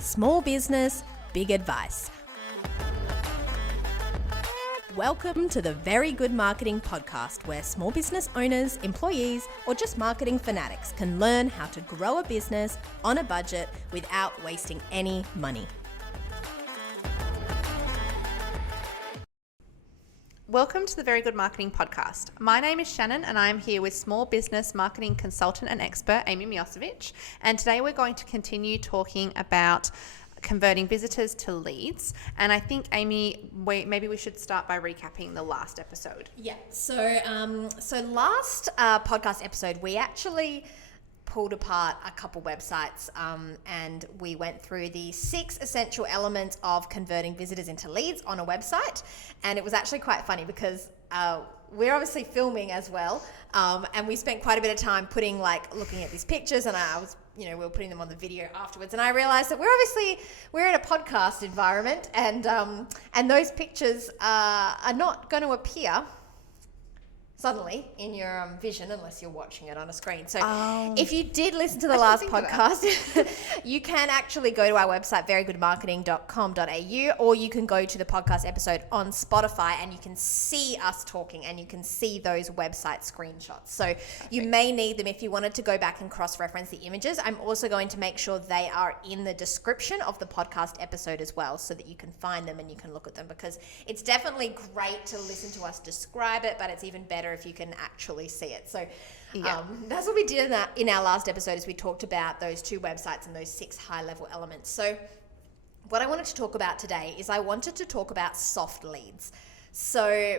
Small business, big advice. Welcome to the Very Good Marketing Podcast, where small business owners, employees, or just marketing fanatics can learn how to grow a business on a budget without wasting any money. Welcome to the Very Good Marketing Podcast. My name is Shannon and I am here with small business marketing consultant and expert Amy Miocevich. And today we're going to continue talking about converting visitors to leads. And I think, Amy, maybe we should start by recapping the last episode. Yeah, so last podcast episode, we actually pulled apart a couple websites and we went through the 6 essential elements of converting visitors into leads on a website. And it was actually quite funny because we're obviously filming as well, and we spent quite a bit of time looking at these pictures, and we were putting them on the video afterwards, and I realized that we're in a podcast environment, and those pictures are not going to appear suddenly in your vision unless you're watching it on a screen. So if you did listen to the last podcast, you can actually go to our website, verygoodmarketing.com.au, or you can go to the podcast episode on Spotify and you can see us talking and you can see those website screenshots. So you may need them if you wanted to go back and cross-reference the images. I'm also going to make sure they are in the description of the podcast episode as well, so that you can find them and you can look at them, because it's definitely great to listen to us describe it, but it's even better if you can actually see it. So that's what we did in our last episode, is we talked about those 2 websites and those 6 high-level elements. So what I wanted to talk about today is I wanted to talk about soft leads. So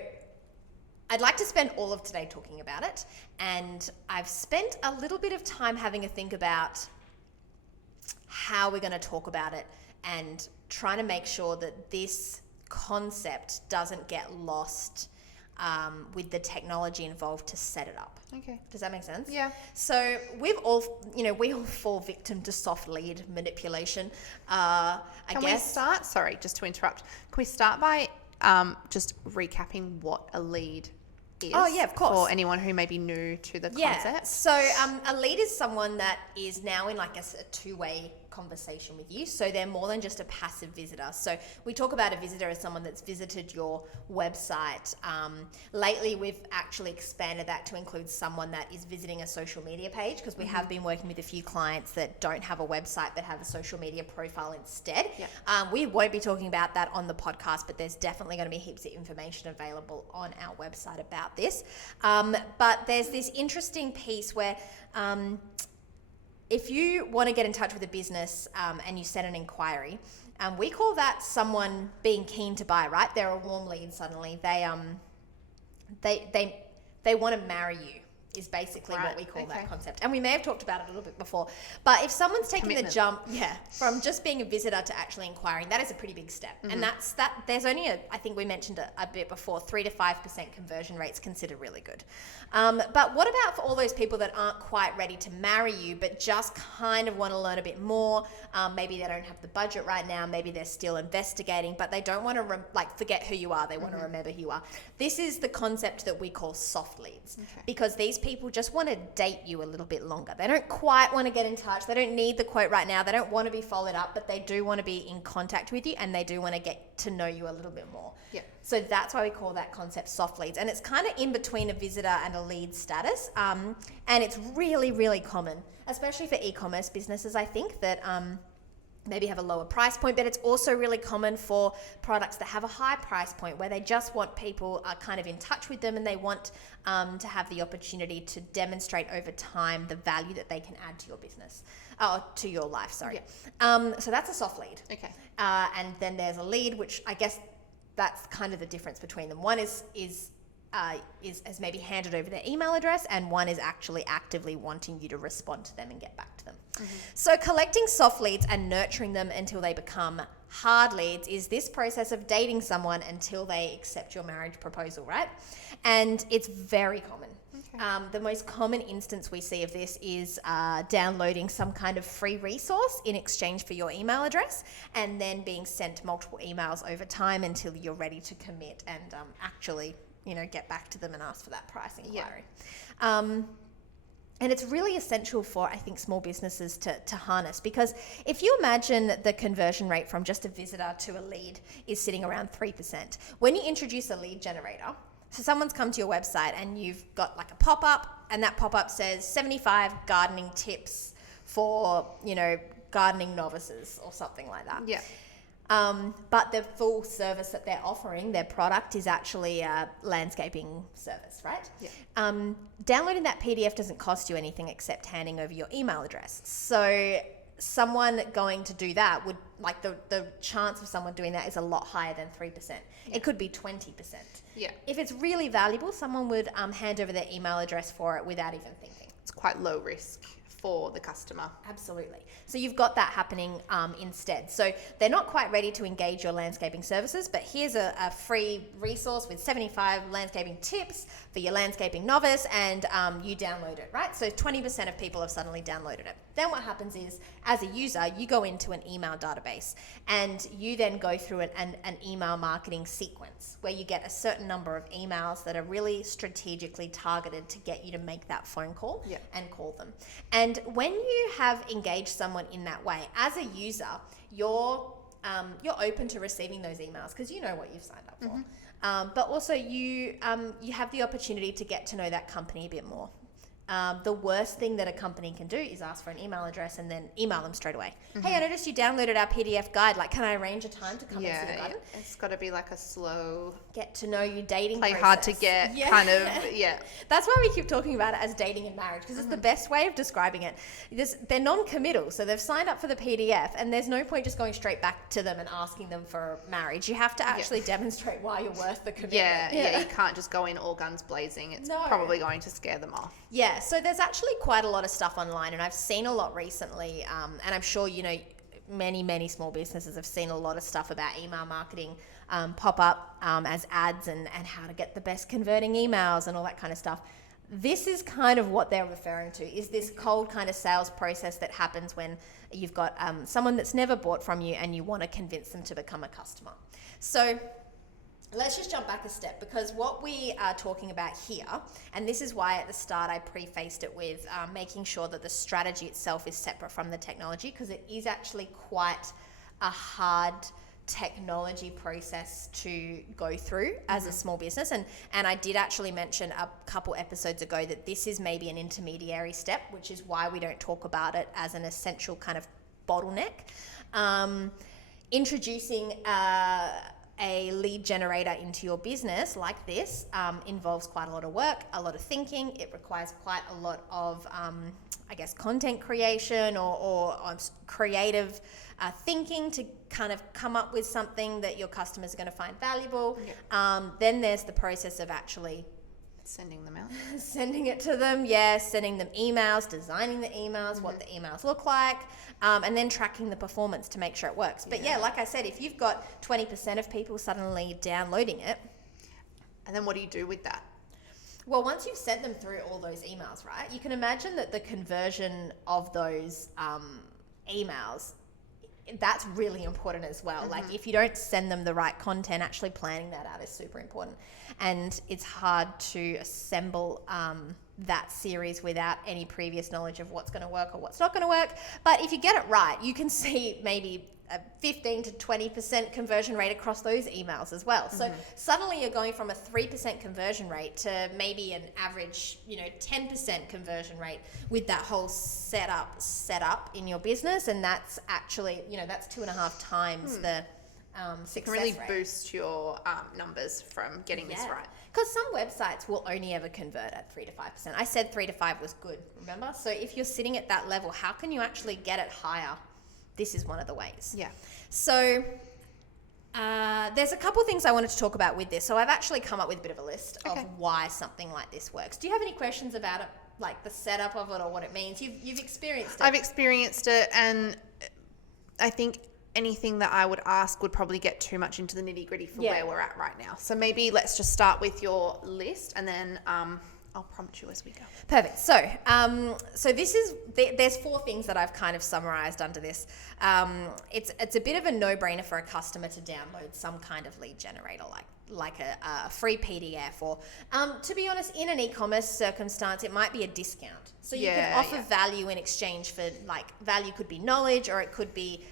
I'd like to spend all of today talking about it, and I've spent a little bit of time having a think about how we're going to talk about it and trying to make sure that this concept doesn't get lost with the technology involved to set it up. Okay. Does that make sense? Yeah. So we all fall victim to soft lead manipulation. Can we start? Sorry, just to interrupt. Can we start by just recapping what a lead is? Oh, yeah, of course. For anyone who may be new to the concept. Yeah. So a lead is someone that is now in a 2-way conversation with you. So they're more than just a passive visitor. So we talk about a visitor as someone that's visited your website. Lately, we've actually expanded that to include someone that is visiting a social media page, because we have been working with a few clients that don't have a website but have a social media profile instead. Yeah. We won't be talking about that on the podcast, but there's definitely going to be heaps of information available on our website about this. But there's this interesting piece where if you want to get in touch with a business and you send an inquiry, we call that someone being keen to buy, right? They're a warm lead suddenly. They want to marry you, is basically what we call that concept. And we may have talked about it a little bit before. But if someone's taking the jump from just being a visitor to actually inquiring, that is a pretty big step. And there's only I think we mentioned a bit before, 3 to 5% conversion rates considered really good. But what about for all those people that aren't quite ready to marry you, but just kind of want to learn a bit more? Maybe they don't have the budget right now. Maybe they're still investigating, but they don't want to forget who you are. They want to remember who you are. This is the concept that we call soft leads, because these people just want to date you a little bit longer. They don't quite want to get in touch. They don't need the quote right now. They don't want to be followed up, but they do want to be in contact with you, and they do want to get to know you a little bit more. Yeah. So that's why we call that concept soft leads. And it's kind of in between a visitor and a lead status. And it's really, really common, especially for e-commerce businesses, I think, that maybe have a lower price point, but it's also really common for products that have a high price point, where they just want people kind of in touch with them, and they want to have the opportunity to demonstrate over time the value that they can add to your business, or to your life, sorry. Yeah. So that's a soft lead. Okay. And then there's a lead, which I guess that's kind of the difference between them. One is maybe handed over their email address, and one is actually actively wanting you to respond to them and get back to them. So collecting soft leads and nurturing them until they become hard leads is this process of dating someone until they accept your marriage proposal, right? And it's very common. The most common instance we see of this is downloading some kind of free resource in exchange for your email address, and then being sent multiple emails over time until you're ready to commit and actually get back to them and ask for that price inquiry. And it's really essential for, I think, small businesses to harness, because if you imagine the conversion rate from just a visitor to a lead is sitting around 3%, when you introduce a lead generator, so someone's come to your website and you've got like a pop-up, and that pop-up says 75 gardening tips for, gardening novices or something like that. Yeah. But the full service that they're offering, their product, is actually a landscaping service, right? Yeah. Downloading that PDF doesn't cost you anything except handing over your email address. So someone going to do that would, like, the chance of someone doing that is a lot higher than 3%. Yeah. It could be 20%. Yeah. If it's really valuable, someone would hand over their email address for it without even thinking. It's quite low risk for the customer. Absolutely. So you've got that happening instead. So they're not quite ready to engage your landscaping services, but here's a free resource with 75 landscaping tips for your landscaping novice, and you download it, right? So 20% of people have suddenly downloaded it. Then what happens is, as a user, you go into an email database and you then go through an email marketing sequence where you get a certain number of emails that are really strategically targeted to get you to make that phone call and call them. And when you have engaged someone in that way, as a user, you're open to receiving those emails because you know what you've signed up for. Mm-hmm. But also you have the opportunity to get to know that company a bit more. The worst thing that a company can do is ask for an email address and then email them straight away. Mm-hmm. Hey, I noticed you downloaded our PDF guide. Like, can I arrange a time to come and see the garden? Yeah. It's got to be like a slow... Get to know you dating play process. hard to get kind of, That's why we keep talking about it as dating and marriage, because it's the best way of describing it. They're non-committal, so they've signed up for the PDF, and there's no point just going straight back to them and asking them for marriage. You have to actually demonstrate why you're worth the commitment. Yeah, you can't just go in all guns blazing. It's probably going to scare them off. Yeah, so there's actually quite a lot of stuff online, and I've seen a lot recently, and I'm sure, many small businesses have seen a lot of stuff about email marketing pop up as ads and how to get the best converting emails and all that kind of stuff. This is kind of what they're referring to, is this cold kind of sales process that happens when you've got someone that's never bought from you and you want to convince them to become a customer. So let's just jump back a step, because what we are talking about here, and this is why at the start I prefaced it with making sure that the strategy itself is separate from the technology, because it is actually quite a hard technology process to go through as a small business. And I did actually mention a couple episodes ago that this is maybe an intermediary step, which is why we don't talk about it as an essential kind of bottleneck. Introducing a lead generator into your business like this involves quite a lot of work, a lot of thinking. It requires quite a lot of, content creation or creative thinking to kind of come up with something that your customers are going to find valuable. Yeah. Then there's the process of actually sending them out. Sending it to them, sending them emails, designing the emails, what the emails look like, and then tracking the performance to make sure it works. But like I said, if you've got 20% of people suddenly downloading it. And then what do you do with that? Well, once you've sent them through all those emails, right, you can imagine that the conversion of those emails, that's really important as well. Mm-hmm. Like, if you don't send them the right content, actually planning that out is super important. And it's hard to assemble that series without any previous knowledge of what's going to work or what's not going to work. But if you get it right, you can see maybe a 15 to 20% conversion rate across those emails as well. So suddenly you're going from a 3% conversion rate to maybe an average, 10% conversion rate with that whole setup in your business. And that's actually, that's 2.5 times the success really rate. Boost your numbers from getting this right. Because some websites will only ever convert at 3 to 5%. I said 3 to 5 was good, remember? So if you're sitting at that level, how can you actually get it higher? This is one of the ways. Yeah. So there's a couple things I wanted to talk about with this. So I've actually come up with a bit of a list of why something like this works. Do you have any questions about it, like the setup of it or what it means? You've experienced it. I've experienced it, and I think anything that I would ask would probably get too much into the nitty-gritty for where we're at right now. So maybe let's just start with your list, and then I'll prompt you as we go. Perfect. So, this is there's 4 things that I've kind of summarized under this. It's a bit of a no-brainer for a customer to download some kind of lead generator like a free PDF, or to be honest, in an e-commerce circumstance, it might be a discount. So you can offer value in exchange for, like, value could be knowledge, or it could be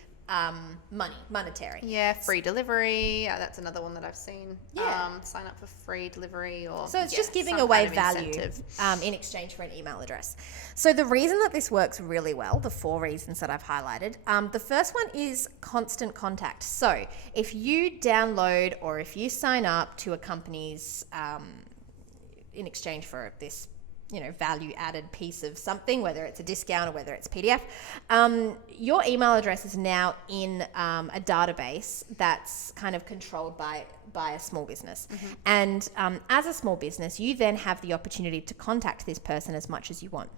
monetary. Yeah, free delivery. That's another one that I've seen. Yeah. Sign up for free delivery, or so it's just giving away value in exchange for an email address. So the reason that this works really well, the 4 reasons that I've highlighted, the first one is constant contact. So if you download or if you sign up to a company's in exchange for this, value added piece of something, whether it's a discount or whether it's PDF, your email address is now in a database that's kind of controlled by a small business. Mm-hmm. And as a small business, you then have the opportunity to contact this person as much as you want.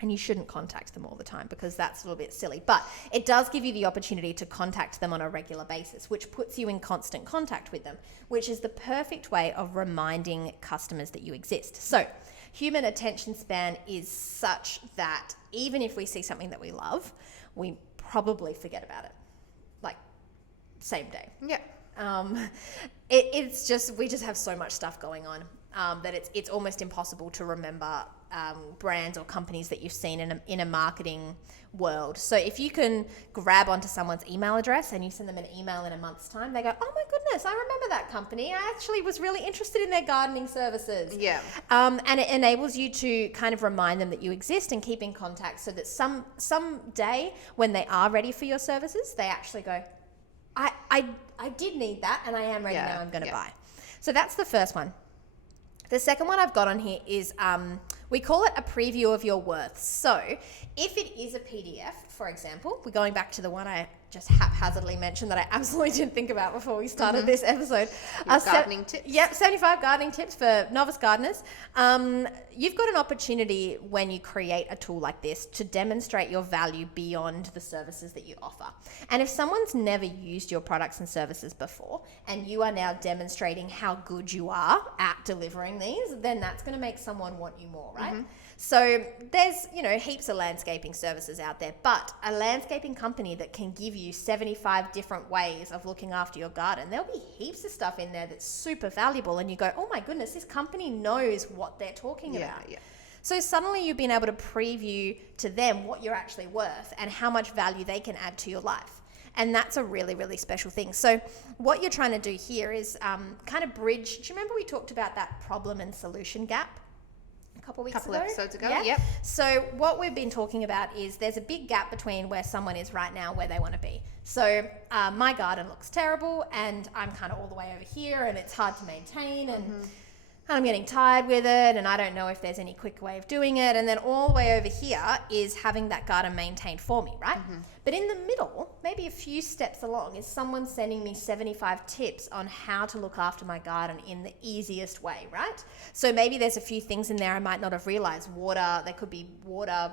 And you shouldn't contact them all the time, because that's a little bit silly. But it does give you the opportunity to contact them on a regular basis, which puts you in constant contact with them, which is the perfect way of reminding customers that you exist. So human attention span is such that even if we see something that we love, we probably forget about it, like same day. Yeah. It's just, we just have so much stuff going on that it's almost impossible to remember brands or companies that you've seen in a marketing world. So if you can grab onto someone's email address and you send them an email in a month's time, they go, oh my goodness, I remember that company. I actually was really interested in their gardening services. Yeah. And it enables you to kind of remind them that you exist and keep in contact, so that some day when they are ready for your services, they actually go, I did need that, and I am ready now, I'm going to buy. So that's the first one. The second one I've got on here is we call it a preview of your worth. So if it is a PDF, for example, we're going back to the one I just haphazardly mentioned that I absolutely didn't think about before we started this episode. Gardening tips. Yep, 75 gardening tips for novice gardeners. You've got an opportunity when you create a tool like this to demonstrate your value beyond the services that you offer. And if someone's never used your products and services before, and you are now demonstrating how good you are at delivering these, then that's going to make someone want you more, right? Mm-hmm. So there's, heaps of landscaping services out there, but a landscaping company that can give you 75 different ways of looking after your garden, there'll be heaps of stuff in there that's super valuable, and you go, oh my goodness, this company knows what they're talking about. Yeah. So suddenly you've been able to preview to them what you're actually worth and how much value they can add to your life. And that's a really, really special thing. So what you're trying to do here is kind of bridge. Do you remember we talked about that problem and solution gap a couple episodes ago? Yeah? Yep. So what we've been talking about is there's a big gap between where someone is right now and where they want to be. So my garden looks terrible, and I'm kind of all the way over here, and it's hard to maintain, and I'm getting tired with it, and I don't know if there's any quick way of doing it. And then all the way over here is having that garden maintained for me, right? Mm-hmm. But in the middle, maybe a few steps along, is someone sending me 75 tips on how to look after my garden in the easiest way, right? So maybe there's a few things in there I might not have realized. There could be water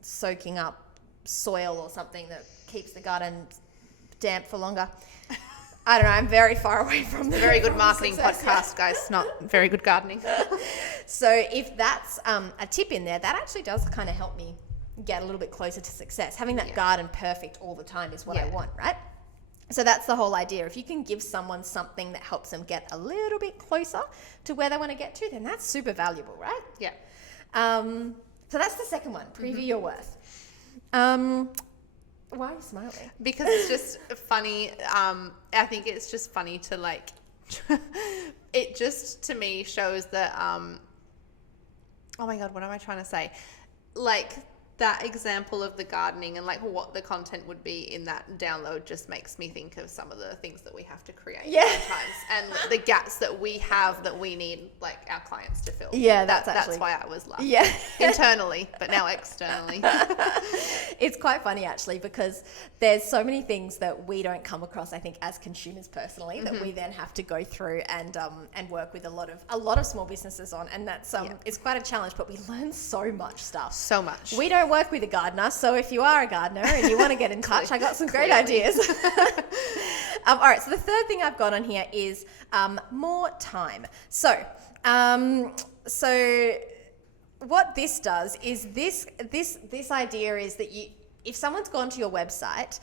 soaking up soil or something that keeps the garden damp for longer. I don't know, I'm very far away from the very good marketing podcast, guys, not very good gardening. So if that's a tip in there, that actually does kind of help me get a little bit closer to success. Having that garden perfect all the time is what I want, right? So that's the whole idea. If you can give someone something that helps them get a little bit closer to where they want to get to, then that's super valuable, right? Yeah. So that's the second one, preview your worth. Why are you smiling? Because it's just funny. I think it's just funny to it just to me shows that, oh my God, what am I trying to say? That example of the gardening and what the content would be in that download just makes me think of some of the things that we have to create sometimes, and the gaps that we have that we need our clients to fill. Yeah, that's why I was laughing. Yeah. Internally, but now externally. It's quite funny actually, because there's so many things that we don't come across, I think, as consumers personally, that we then have to go through and work with a lot of small businesses on, and that's it's quite a challenge, but we learn so much stuff. So much. We don't work with a gardener, so if you are a gardener and you want to get in touch, I got some great ideas. All right, so the third thing I've got on here is more time. So what this does is this idea is that if someone's gone to your website,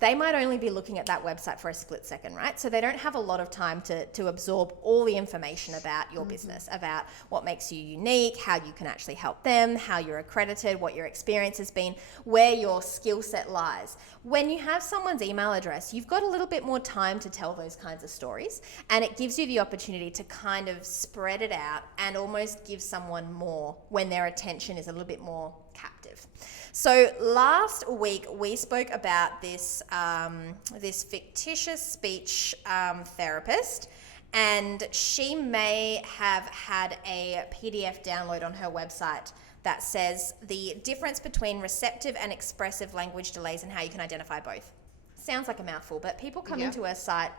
they might only be looking at that website for a split second, right? So they don't have a lot of time to absorb all the information about your business, about what makes you unique, how you can actually help them, how you're accredited, what your experience has been, where your skill set lies. When you have someone's email address, you've got a little bit more time to tell those kinds of stories, and it gives you the opportunity to kind of spread it out and almost give someone more when their attention is a little bit more captive. So last week we spoke about this this fictitious speech therapist, and she may have had a PDF download on her website that says the difference between receptive and expressive language delays and how you can identify both. Sounds like a mouthful, but people come into her site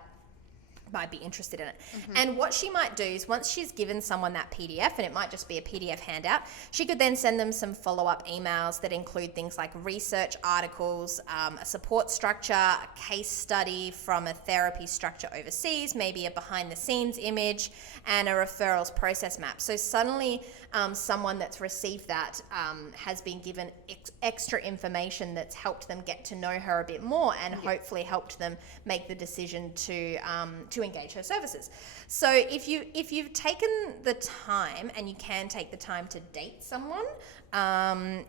might be interested in it. And what she might do is once she's given someone that PDF, and it might just be a PDF handout, she could then send them some follow-up emails that include things like research articles, a support structure, a case study from a therapy structure overseas, maybe a behind-the-scenes image, and a referrals process map. So suddenly someone that's received that has been given extra information that's helped them get to know her a bit more, and hopefully helped them make the decision to engage her services. So if you've taken the time, and you can take the time to date someone,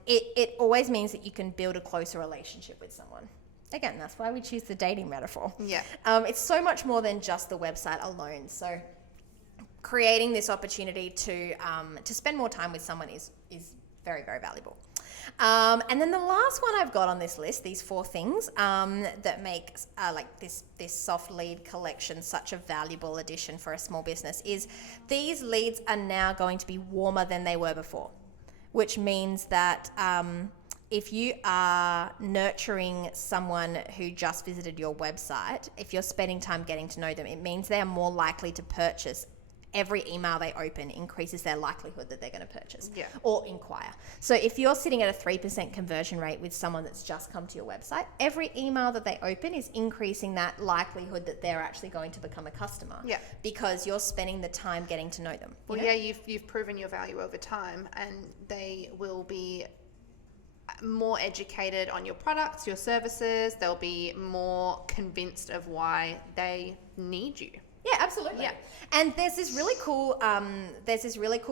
it always means that you can build a closer relationship with someone. Again, that's why we choose the dating metaphor. Yeah. It's so much more than just the website alone. So creating this opportunity to spend more time with someone is very, very valuable. And then the last one I've got on this list, these 4 things that make like this soft lead collection such a valuable addition for a small business, is these leads are now going to be warmer than they were before, which means that if you are nurturing someone who just visited your website, if you're spending time getting to know them, it means they are more likely to purchase. Every email they open increases their likelihood that they're going to purchase or inquire. So if you're sitting at a 3% conversion rate with someone that's just come to your website, every email that they open is increasing that likelihood that they're actually going to become a customer, because you're spending the time getting to know them. Well, you've proven your value over time, and they will be more educated on your products, your services. They'll be more convinced of why they need you. Yeah, absolutely. Yeah. And there's this really cool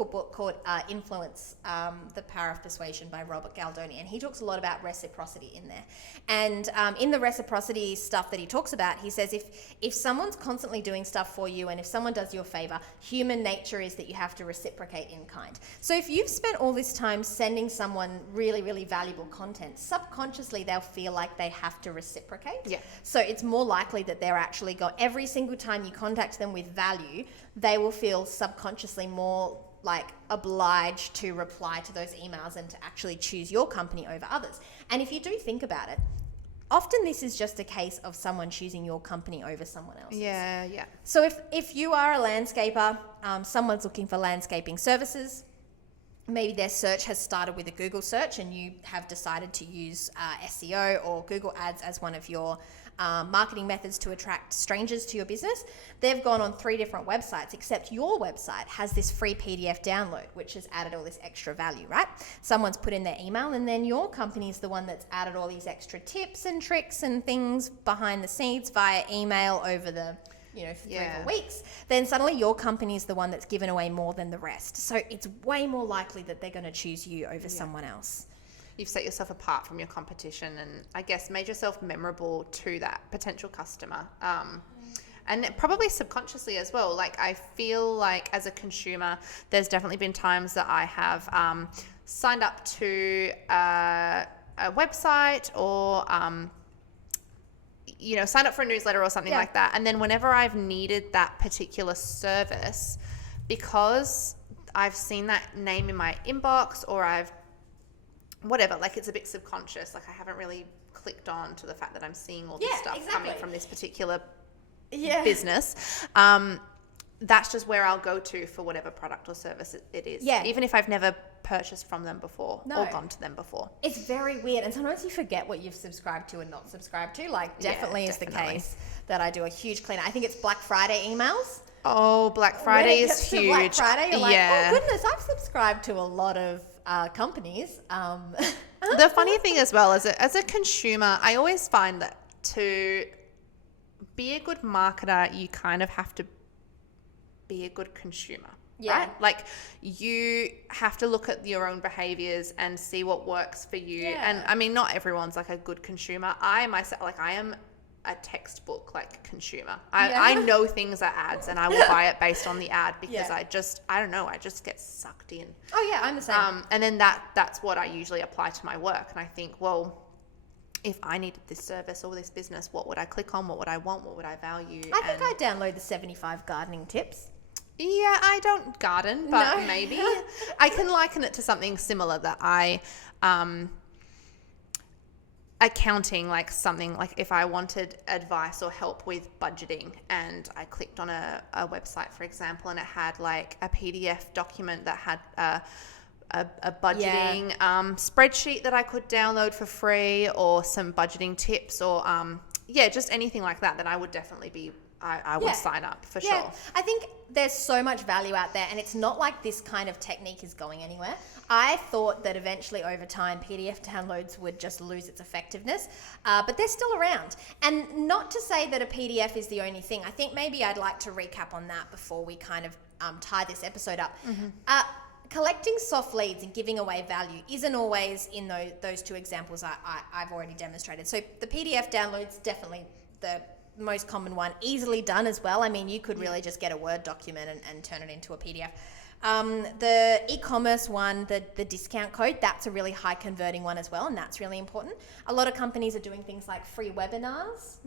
book called Influence, The Power of Persuasion by Robert Galdoni, and he talks a lot about reciprocity in there. And in the reciprocity stuff that he talks about, he says if someone's constantly doing stuff for you, and if someone does you a favor, human nature is that you have to reciprocate in kind. So if you've spent all this time sending someone really, really valuable content, subconsciously they'll feel like they have to reciprocate. Yeah. So it's more likely that they're actually every single time you contact them with value, they will feel subconsciously more like obliged to reply to those emails and to actually choose your company over others. And if you do think about it, often this is just a case of someone choosing your company over someone else's. Yeah. So if you are a landscaper, someone's looking for landscaping services, maybe their search has started with a Google search, and you have decided to use SEO or Google Ads as one of your marketing methods to attract strangers to your business. They've gone on 3 different websites, except your website has this free PDF download, which has added all this extra value, right? Someone's put in their email, and then your company's the one that's added all these extra tips and tricks and things behind the scenes via email over the 3 or 4 weeks. Then suddenly your company is the one that's given away more than the rest. So it's way more likely that they're going to choose you over someone else. You've set yourself apart from your competition, and I guess made yourself memorable to that potential customer. And probably subconsciously as well. Like, I feel like as a consumer, there's definitely been times that I have signed up to a website or signed up for a newsletter or something like that. And then whenever I've needed that particular service, because I've seen that name in my inbox, or I've whatever, like it's a bit subconscious. Like I haven't really clicked on to the fact that I'm seeing all this stuff coming from this particular business. That's just where I'll go to for whatever product or service it is. Yeah. Even if I've never purchased from them before or gone to them before. It's very weird. And sometimes you forget what you've subscribed to and not subscribed to. Like definitely is the case that I do a huge cleaner. I think it's Black Friday emails. Oh, Black Friday is huge. Black Friday, you're like, oh goodness, I've subscribed to a lot of companies. I'm The funny thing as well, as a consumer, I always find that to be a good marketer, you kind of have to be a good consumer. Yeah. Right? Like you have to look at your own behaviors and see what works for you. Yeah. And I mean, not everyone's like a good consumer. I myself, like I am a textbook like consumer. I know things are ads and I will buy it based on the ad because I don't know, I just get sucked in. Oh yeah, I'm the same. And then that's what I usually apply to my work. And I think, well, if I needed this service or this business, what would I click on? What would I want? What would I value? I think I'd download the 75 gardening tips. Yeah, I don't garden, but maybe. I can liken it to something similar that accounting, like something like if I wanted advice or help with budgeting and I clicked on a website, for example, and it had like a PDF document that had a budgeting spreadsheet that I could download for free or some budgeting tips or just anything like that, then I would definitely be I would sign up for sure. I think there's so much value out there and it's not like this kind of technique is going anywhere. I thought that eventually over time PDF downloads would just lose its effectiveness, but they're still around. And not to say that a PDF is the only thing. I think maybe I'd like to recap on that before we kind of tie this episode up. Mm-hmm. Collecting soft leads and giving away value isn't always in those two examples I've already demonstrated. So the PDF download's definitely the most common one, easily done as well. I mean, you could really just get a Word document and turn it into a PDF. The e-commerce one, the discount code, that's a really high converting one as well, and that's really important. A lot of companies are doing things like free webinars.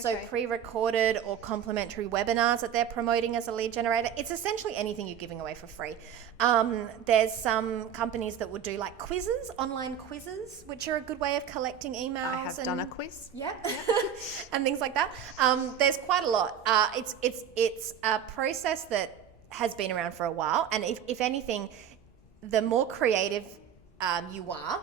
So pre-recorded or complimentary webinars that they're promoting as a lead generator. It's essentially anything you're giving away for free. There's some companies that would do like quizzes, online quizzes, which are a good way of collecting emails. I have done a quiz. Yeah. And things like that. There's quite a lot. It's a process that has been around for a while, and if anything, the more creative you are,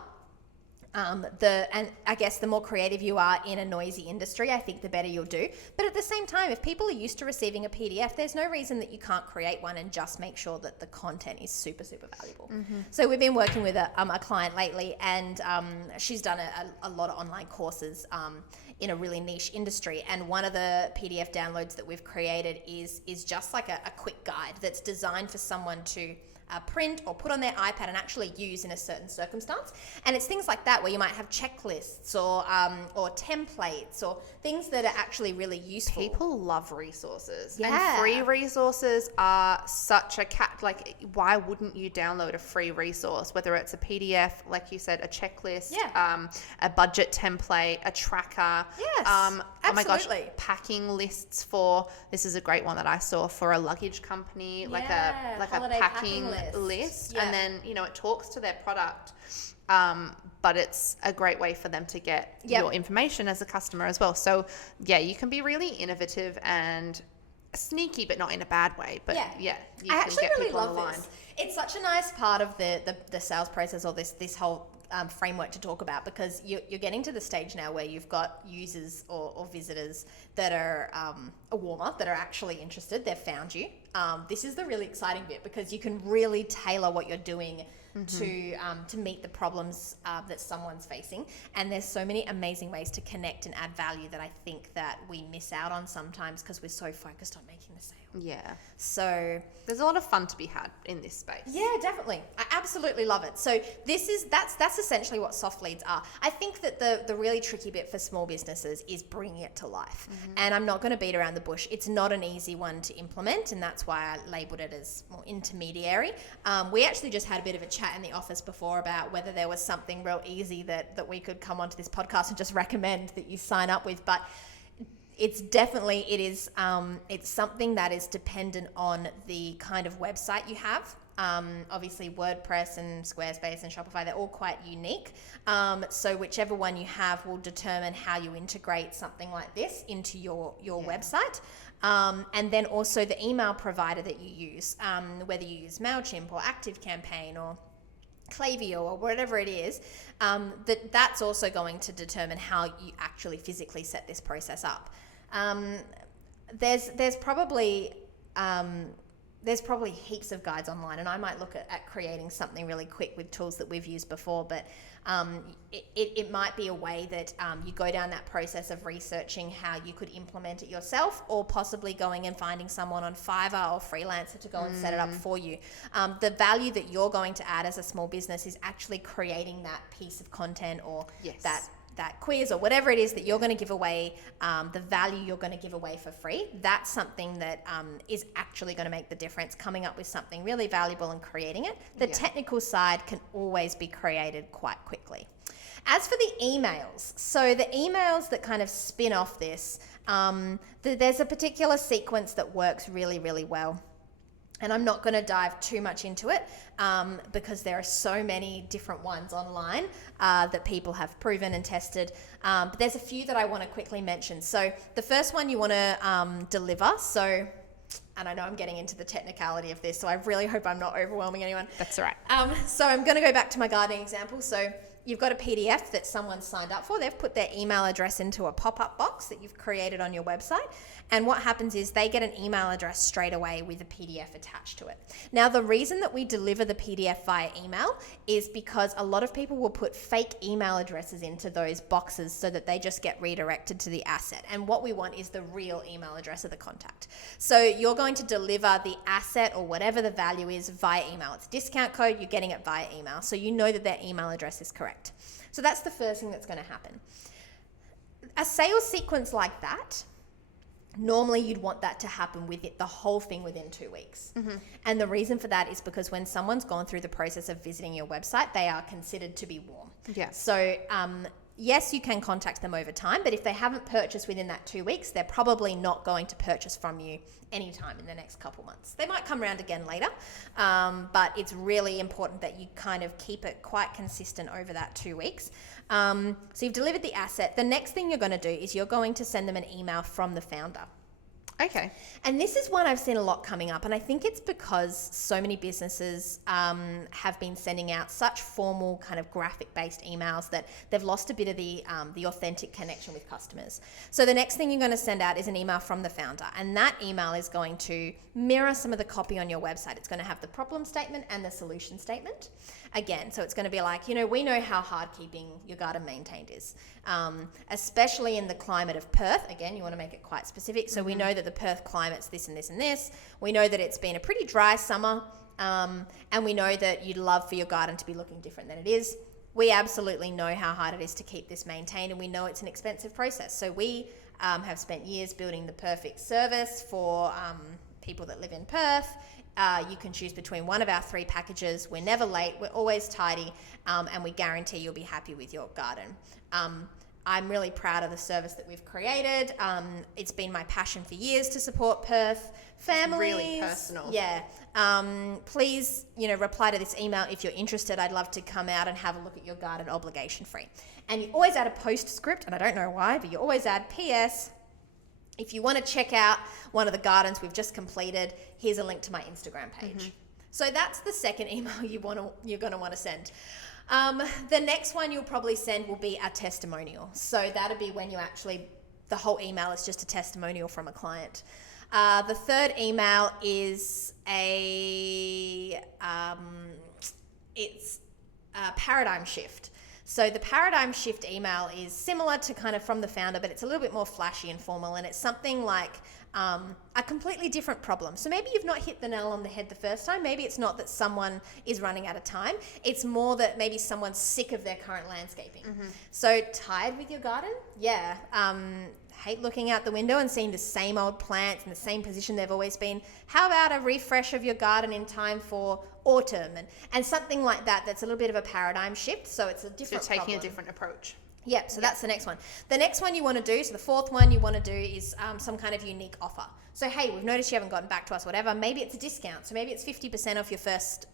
and I guess the more creative you are in a noisy industry, I think the better you'll do. But at the same time, if people are used to receiving a PDF, there's no reason that you can't create one and just make sure that the content is super, super valuable. Mm-hmm. So we've been working with a client lately, and she's done a lot of online courses in a really niche industry, and one of the PDF downloads that we've created is just like a quick guide that's designed for someone to print or put on their iPad and actually use in a certain circumstance. And it's things like that where you might have checklists or templates or things that are actually really useful. People love resources. Yeah. And free resources are such like, why wouldn't you download a free resource, whether it's a PDF, like you said, a checklist, a budget template, a tracker. Yes, oh my gosh, packing lists this is a great one that I saw for a luggage company, like a packing list. And then it talks to their product, but it's a great way for them to get your information as a customer as well. So you can be really innovative and sneaky, but not in a bad way. But you I can actually get really people love on the line. this. It's such a nice part of the sales process, or this whole framework to talk about, because you're getting to the stage now where you've got users or visitors that are a warm-up, that are actually interested. They've found you. This is the really exciting bit, because you can really tailor what you're doing to meet the problems that someone's facing. And there's so many amazing ways to connect and add value that I think that we miss out on sometimes because we're so focused on making the sale. Yeah. So there's a lot of fun to be had in this space. Yeah, definitely. I absolutely love it. So that's essentially what soft leads are. I think that the really tricky bit for small businesses is bringing it to life. Mm-hmm. And I'm not going to beat around the bush. It's not an easy one to implement, and that's why I labeled it as more intermediary. We actually just had a bit of a chat in the office before about whether there was something real easy that we could come onto this podcast and just recommend that you sign up with. But it's something that is dependent on the kind of website you have. Obviously WordPress and Squarespace and Shopify, they're all quite unique. So whichever one you have will determine how you integrate something like this into your website. And then also the email provider that you use, whether you use MailChimp or ActiveCampaign or Klaviyo or whatever it is, that's also going to determine how you actually physically set this process up. There's probably there's probably heaps of guides online, and I might look at creating something really quick with tools that we've used before, but it might be a way that you go down that process of researching how you could implement it yourself, or possibly going and finding someone on Fiverr or Freelancer to go and set it up for you. The value that you're going to add as a small business is actually creating that piece of content, or that quiz or whatever it is that you're going to give away, the value you're going to give away for free. That's something that is actually going to make the difference, coming up with something really valuable and creating it. The technical side can always be created quite quickly. As for the emails, so the emails that kind of spin off this, there's a particular sequence that works really, really well. And I'm not going to dive too much into it because there are so many different ones online that people have proven and tested. But there's a few that I want to quickly mention. So the first one you want to deliver. So, and I know I'm getting into the technicality of this, so I really hope I'm not overwhelming anyone. That's all right. So I'm going to go back to my gardening example. So you've got a PDF that someone signed up for. They've put their email address into a pop-up box that you've created on your website. And what happens is they get an email address straight away with a PDF attached to it. Now, the reason that we deliver the PDF via email is because a lot of people will put fake email addresses into those boxes so that they just get redirected to the asset. And what we want is the real email address of the contact. So you're going to deliver the asset or whatever the value is via email. It's a discount code, you're getting it via email. So you know that their email address is correct. So that's the first thing that's going to happen. A sales sequence like that, normally you'd want that to happen with the whole thing within 2 weeks. And the reason for that is because when someone's gone through the process of visiting your website, they are considered to be warm. Yeah. So yes, you can contact them over time, but if they haven't purchased within that 2 weeks, they're probably not going to purchase from you anytime in the next couple months. They might come around again later, but it's really important that you kind of keep it quite consistent over that 2 weeks. So you've delivered the asset. The next thing you're going to do is you're going to send them an email from the founder. Okay. And this is one I've seen a lot coming up, and I think it's because so many businesses have been sending out such formal kind of graphic-based emails that they've lost a bit of the authentic connection with customers. So the next thing you're going to send out is an email from the founder, and that email is going to mirror some of the copy on your website. It's going to have the problem statement and the solution statement. Again, so it's going to be like, we know how hard keeping your garden maintained is, especially in the climate of Perth. Again, you want to make it quite specific. So we know that the Perth climate's this and this and this. We know that it's been a pretty dry summer, and we know that you'd love for your garden to be looking different than it is. We absolutely know how hard it is to keep this maintained, and we know it's an expensive process. So we have spent years building the perfect service for people that live in Perth. You can choose between one of our 3 packages. We're never late, we're always tidy, and we guarantee you'll be happy with your garden. I'm really proud of the service that we've created. It's been my passion for years to support Perth families. Really personal. Yeah. Please, reply to this email if you're interested. I'd love to come out and have a look at your garden obligation free. And you always add a postscript, and I don't know why, but you always add PS. If you want to check out one of the gardens we've just completed, here's a link to my Instagram page. So that's the second email you're going to want to send. The next one you'll probably send will be a testimonial. So that'll be when the whole email is just a testimonial from a client. The third email is it's a paradigm shift. So the paradigm shift email is similar to kind of from the founder, but it's a little bit more flashy and formal, and it's something like a completely different problem. So maybe you've not hit the nail on the head the first time. Maybe it's not that someone is running out of time. It's more that maybe someone's sick of their current landscaping. So tired with your garden? Yeah. Hate looking out the window and seeing the same old plants in the same position they've always been. How about a refresh of your garden in time for autumn and something like that? That's a little bit of a paradigm shift. So it's a different So taking problem. a different approach. Yep, so that's the next one. The next one you want to do, so the fourth one you want to do is some kind of unique offer. So, hey, we've noticed you haven't gotten back to us, whatever. Maybe it's a discount. So maybe it's 50% off your first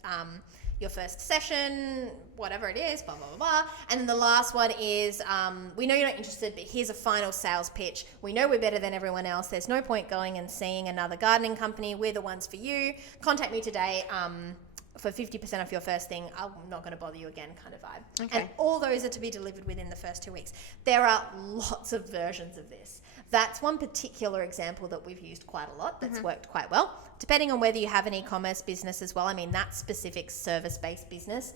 session, whatever it is, blah, blah, blah, blah. And then the last one is, we know you're not interested, but here's a final sales pitch. We know we're better than everyone else. There's no point going and seeing another gardening company. We're the ones for you. Contact me today. for 50% off your first thing, I'm not going to bother you again kind of vibe. Okay. And all those are to be delivered within the first 2 weeks. There are lots of versions of this. That's one particular example that we've used quite a lot that's worked quite well. Depending on whether you have an e-commerce business as well, I mean, that specific service-based business.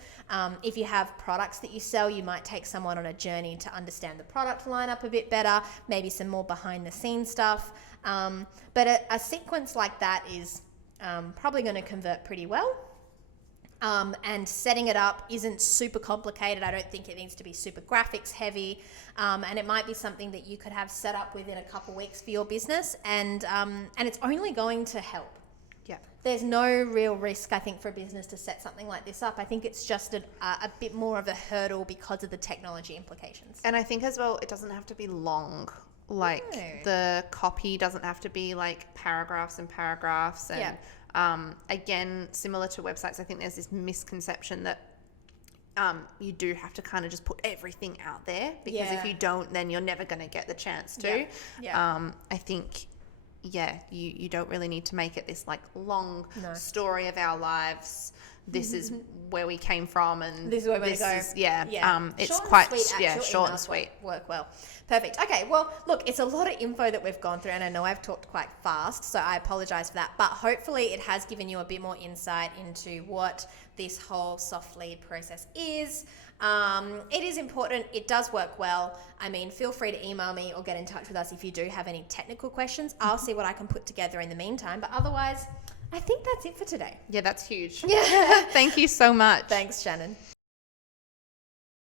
If you have products that you sell, you might take someone on a journey to understand the product lineup a bit better, maybe some more behind-the-scenes stuff. But a sequence like that is probably going to convert pretty well. And setting it up isn't super complicated. I don't think it needs to be super graphics heavy. And it might be something that you could have set up within a couple weeks for your business. And it's only going to help. Yeah. There's no real risk, I think, for a business to set something like this up. I think it's just a bit more of a hurdle because of the technology implications. And I think as well, it doesn't have to be long. Like the copy doesn't have to be like paragraphs and paragraphs. And again, similar to websites, I think there's this misconception that you do have to kind of just put everything out there, because if you don't, then you're never going to get the chance to. I think, you don't really need to make it this like long story of our lives. This is where we came from, and this is where we're going to go. It's short quite and sweet, short and sweet. Work well. Perfect. Okay, well, look, it's a lot of info that we've gone through, and I know I've talked quite fast, so I apologize for that. But hopefully it has given you a bit more insight into what this whole soft lead process is. It is important. It does work well. I mean, feel free to email me or get in touch with us if you do have any technical questions. I'll see what I can put together in the meantime. But otherwise, I think that's it for today. Yeah, that's huge. Yeah. Thank you so much. Thanks, Shannon.